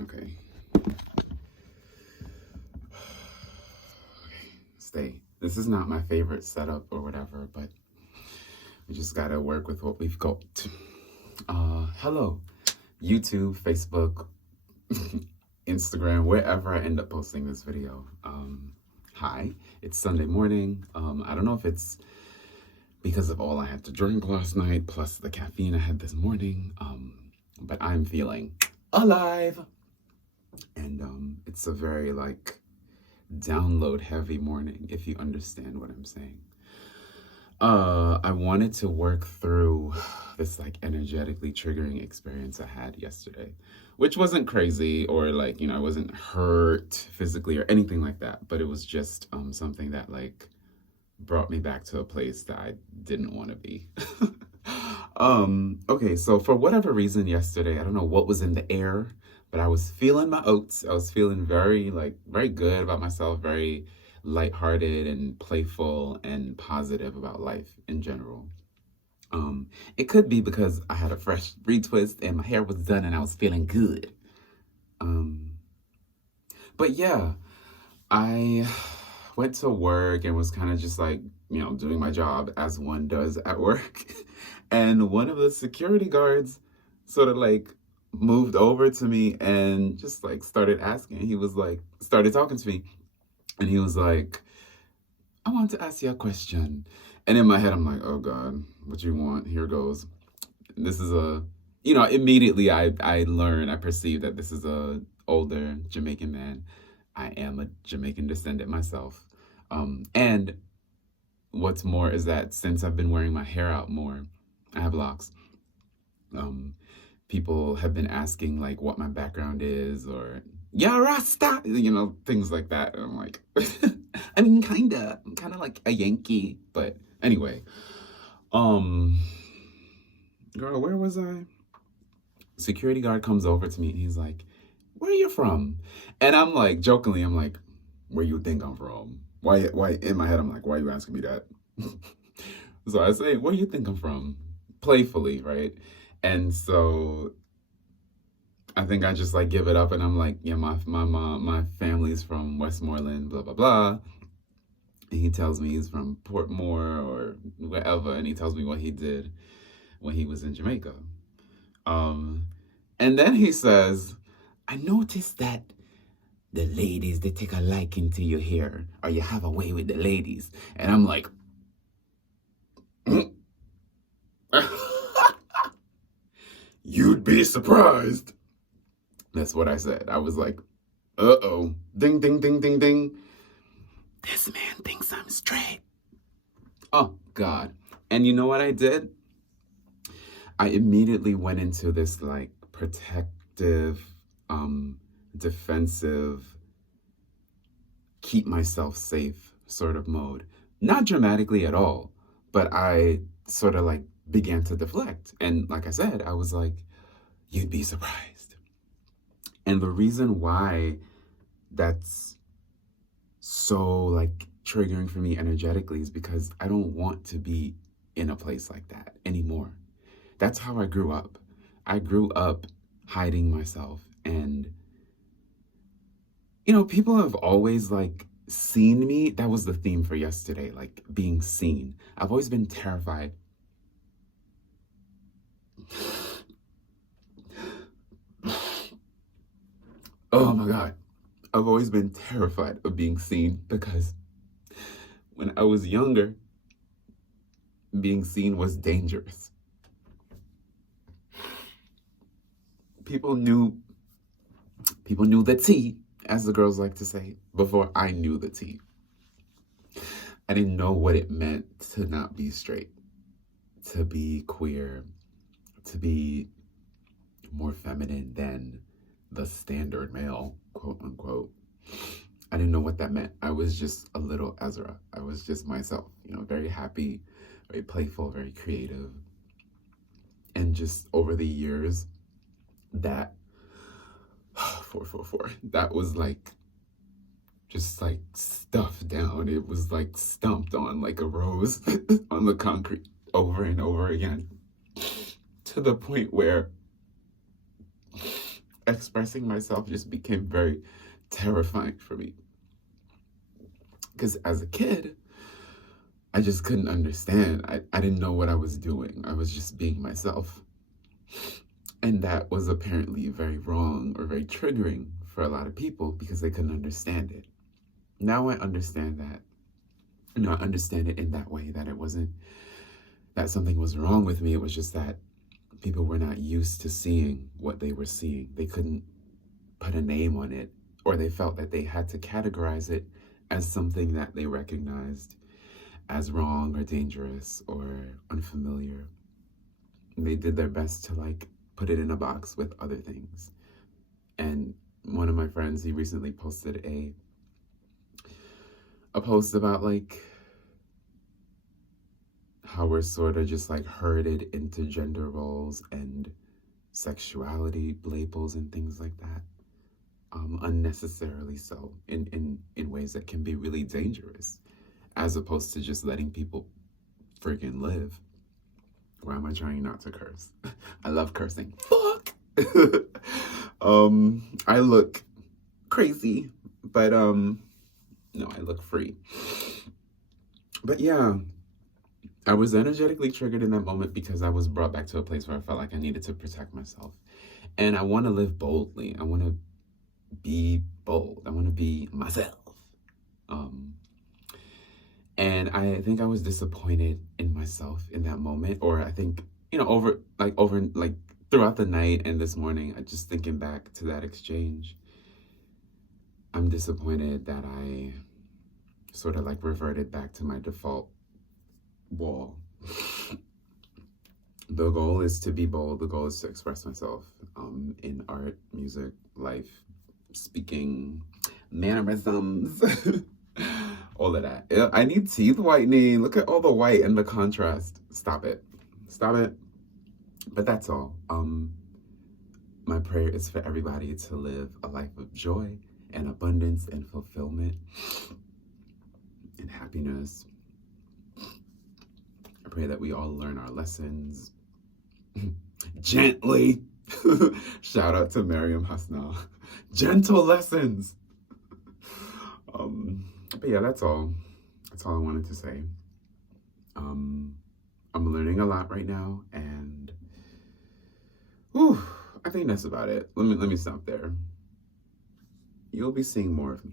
Okay. Stay. This is not my favorite setup or whatever, but we just gotta work with what we've got. Hello, YouTube, Facebook, Instagram, wherever I end up posting this video. Hi, it's Sunday morning. I don't know if it's because of all I had to drink last night, plus the caffeine I had this morning, but I'm feeling alive. And it's a very download heavy morning, if you understand what I'm saying. I wanted to work through this energetically triggering experience I had yesterday, which wasn't crazy or I wasn't hurt physically or anything like that, but it was just something that brought me back to a place that I didn't want to be. Okay, so for whatever reason yesterday, I don't know what was in the air, but I was feeling my oats. I was feeling very good about myself, very lighthearted and playful and positive about life in general. It could be because I had a fresh retwist and my hair was done and I was feeling good. But yeah, I went to work and was kind of just doing my job as one does at work. And one of the security guards sort of moved over to me and just started asking. He was started talking to me and he was like, I want to ask you a question. And in my head, I'm like, oh God, what you want? Here goes. This is immediately I perceive that this is a older Jamaican man. I am a Jamaican descendant myself. And what's more is that since I've been wearing my hair out more, I have locks. People have been asking what my background is or yeah, Rasta, things like that. And I'm like, I mean, I'm kind of like a Yankee, but anyway, girl, where was I? Security guard comes over to me and he's like, where are you from? And I'm jokingly, I'm like, where you think I'm from? Why, in my head, I'm like, why are you asking me that? So I say, where do you think I'm from? Playfully, right? And so I think I just give it up and I'm like, yeah, my family's from Westmoreland, blah, blah, blah. And he tells me he's from Portmore or wherever. And he tells me what he did when he was in Jamaica. And then he says, I noticed that the ladies, they take a liking to your hair or you have a way with the ladies. And I'm like, you'd be surprised. That's what I said. I was like, uh-oh, ding, ding, ding, ding, ding. This man thinks I'm straight. Oh, God. And you know what I did? I immediately went into this protective, defensive, keep myself safe sort of mode. Not dramatically at all, but I sort of began to deflect. And like I said, I was like, you'd be surprised. And the reason why that's so triggering for me energetically is because I don't want to be in a place like that anymore. That's how I grew up. I grew up hiding myself. And, people have always seen me. That was the theme for yesterday, being seen. I've always been terrified. Oh my God. I've always been terrified of being seen because when I was younger, being seen was dangerous. People knew the tea, as the girls like to say, before I knew the tea. I didn't know what it meant to not be straight, to be queer, to be more feminine than the standard male, quote unquote. I didn't know what that meant. I was just a little Ezra. I was just myself, very happy, very playful, very creative. And just over the years, that 444, that was just stuffed down. It was stomped on like a rose on the concrete over and over again, to the point where expressing myself just became very terrifying for me. Because as a kid, I just couldn't understand. I didn't know what I was doing. I was just being myself. And that was apparently very wrong or very triggering for a lot of people because they couldn't understand it. Now I understand that. I understand it in that way, that it wasn't that something was wrong with me. It was just that people were not used to seeing what they were seeing. They couldn't put a name on it, or they felt that they had to categorize it as something that they recognized as wrong or dangerous or unfamiliar. And they did their best to like put it in a box with other things. And one of my friends, he recently posted a post about like how we're sort of just like herded into gender roles and sexuality labels and things like that, unnecessarily so, in ways that can be really dangerous, as opposed to just letting people freaking live. Why am I trying not to curse? I love cursing. Fuck! I look crazy, but no, I look free. But yeah, I was energetically triggered in that moment because I was brought back to a place where I felt like I needed to protect myself. And I want to live boldly. I want to be bold. I want to be myself. And I think I was disappointed in myself in that moment. Or I think, over throughout the night and this morning, I just thinking back to that exchange, I'm disappointed that I sort of like reverted back to my default wall. The goal is to be bold. The goal is to express myself in art, music, life, speaking, mannerisms, all of that. I need teeth whitening. Look at all the white and the contrast. Stop it. Stop it. But that's all. My prayer is for everybody to live a life of joy and abundance and fulfillment and happiness. I pray that we all learn our lessons gently. Shout out to Miriam Hasna. Gentle lessons. But yeah, that's all. That's all I wanted to say. I'm learning a lot right now, and I think that's about it. Let me stop there. You'll be seeing more of me.